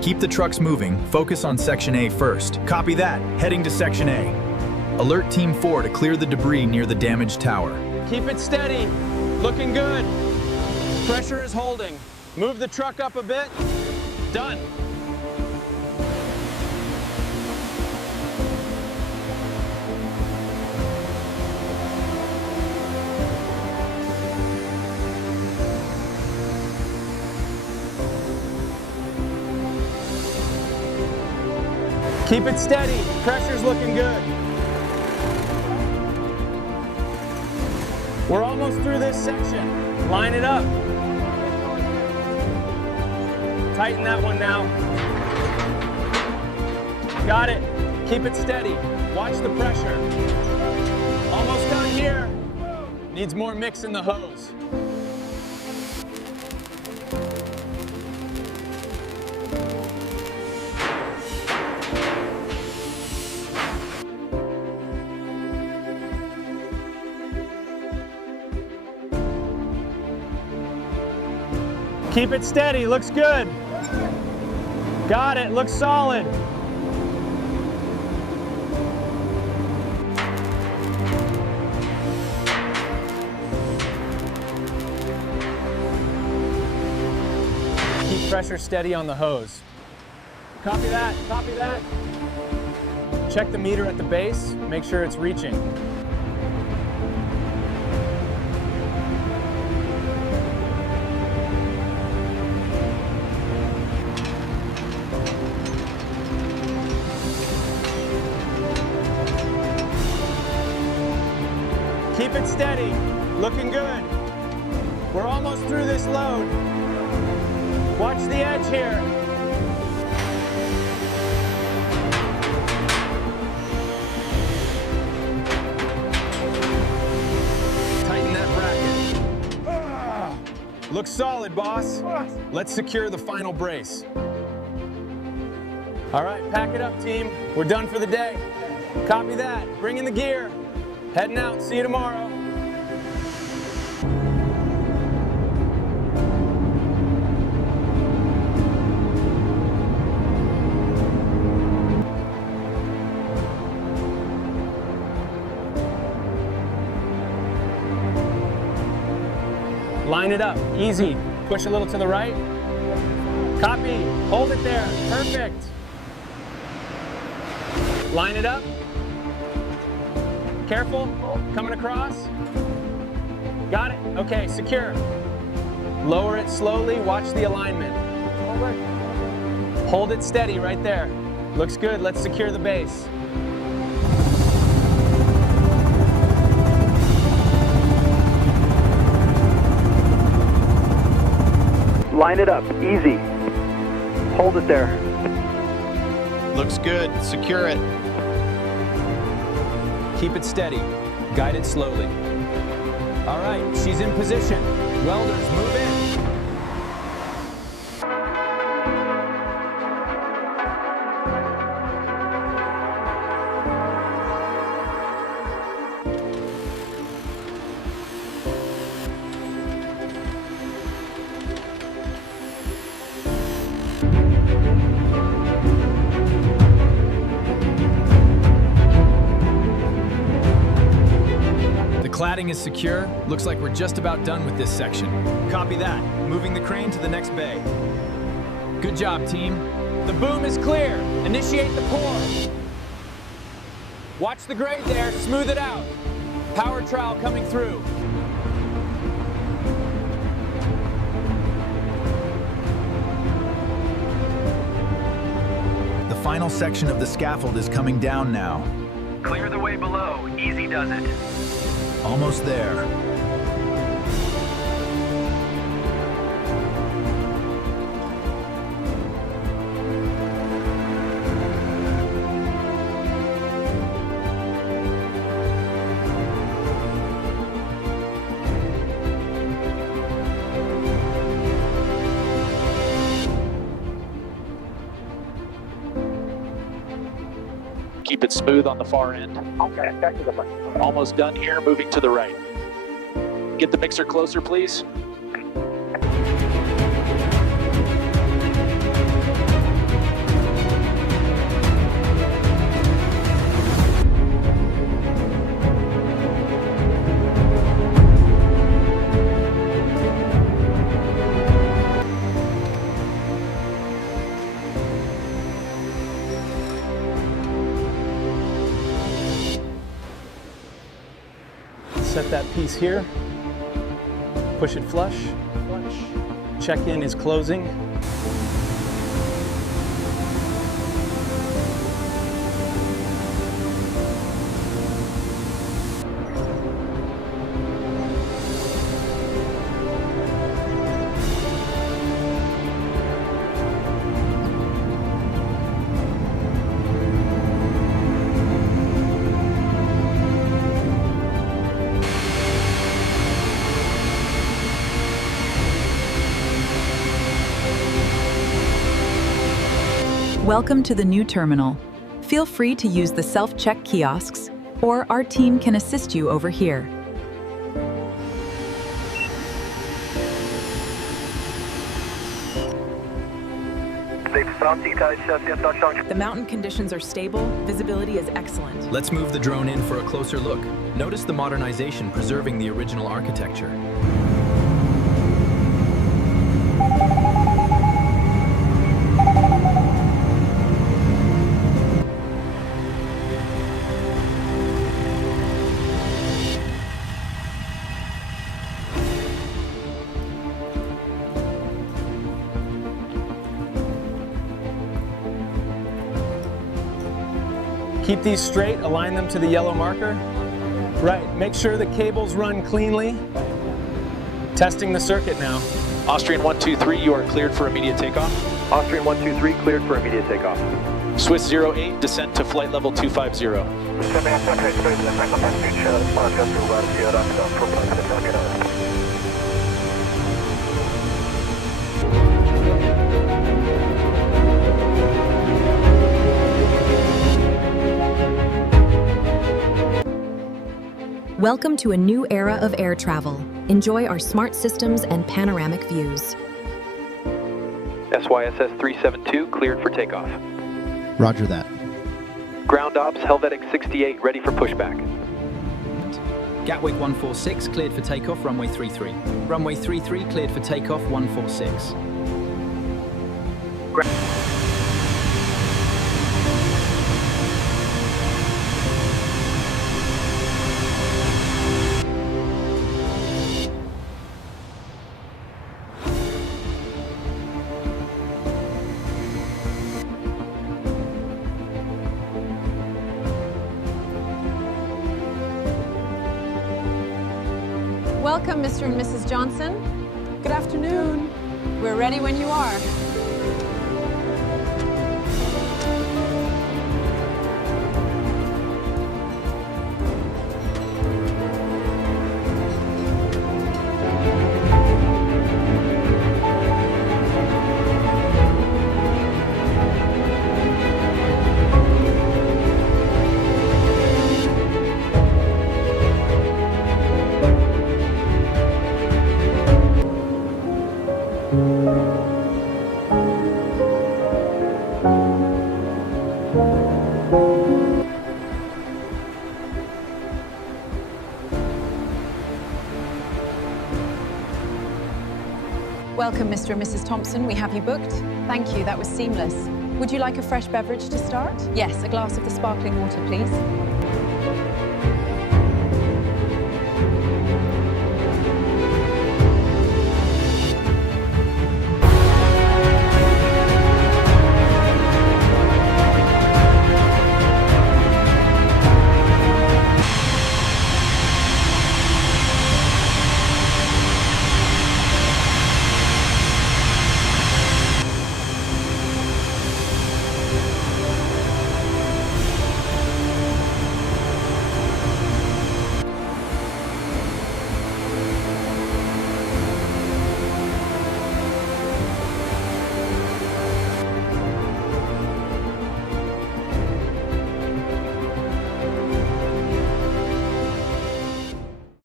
Keep the trucks moving, focus on Section A first. Copy that, heading to Section A. Alert Team 4 to clear the debris near the damaged tower. Keep it steady, looking good. Pressure is holding. Move the truck up a bit. Done. Keep it steady, pressure's looking good. We're almost through this section. Line it up. Tighten that one now. Got it. Keep it steady. Watch the pressure. Almost done here. Needs more mix in the hose. Keep it steady, looks good. Got it, looks solid. Keep pressure steady on the hose. Copy that, copy that. Check the meter at the base, make sure it's reaching. Keep it steady, looking good. We're almost through this load. Watch the edge here. Tighten that bracket. Looks solid, boss. Let's secure the final brace. All right, pack it up, team. We're done for the day. Copy that, bring in the gear. Heading out, see you tomorrow. Line it up, easy. Push a little to the right. Copy, hold it there, perfect. Line it up. Careful, coming across. Got it, okay, secure. Lower it slowly, watch the alignment. Hold it steady right there. Looks good, let's secure the base. Line it up, easy. Hold it there. Looks good, secure it. Keep it steady, guide it slowly. All right, she's in position. Welders, move in. Cladding is secure. Looks like we're just about done with this section. Copy that. Moving the crane to the next bay. Good job, team. The boom is clear. Initiate the pour. Watch the grade there, smooth it out. Power trowel coming through. The final section of the scaffold is coming down now. Clear the way below. Easy does it. Almost there. Keep it smooth on the far end. Okay, back to the front. Almost done here, moving to the right. Get the mixer closer, please. Set that piece here. Push it flush. Check-in is closing. Welcome to the new terminal. Feel free to use the self-check kiosks, or our team can assist you over here. The mountain conditions are stable, visibility is excellent. Let's move the drone in for a closer look. Notice the modernization preserving the original architecture. Keep these straight, align them to the yellow marker. Right, make sure the cables run cleanly. Testing the circuit now. Austrian 123, you are cleared for immediate takeoff. Austrian 123 cleared for immediate takeoff. Swiss 08, descent to flight level 250. Welcome to a new era of air travel. Enjoy our smart systems and panoramic views. SYSS 372 cleared for takeoff. Roger that. Ground ops Helvetic 68 ready for pushback. Gatwick 146 cleared for takeoff, runway 33. Runway 33 cleared for takeoff, 146. Welcome, Mr. and Mrs. Johnson. Good afternoon. We're ready when you are. Welcome, Mr. and Mrs. Thompson. We have you booked. Thank you, that was seamless. Would you like a fresh beverage to start? Yes, a glass of the sparkling water, please.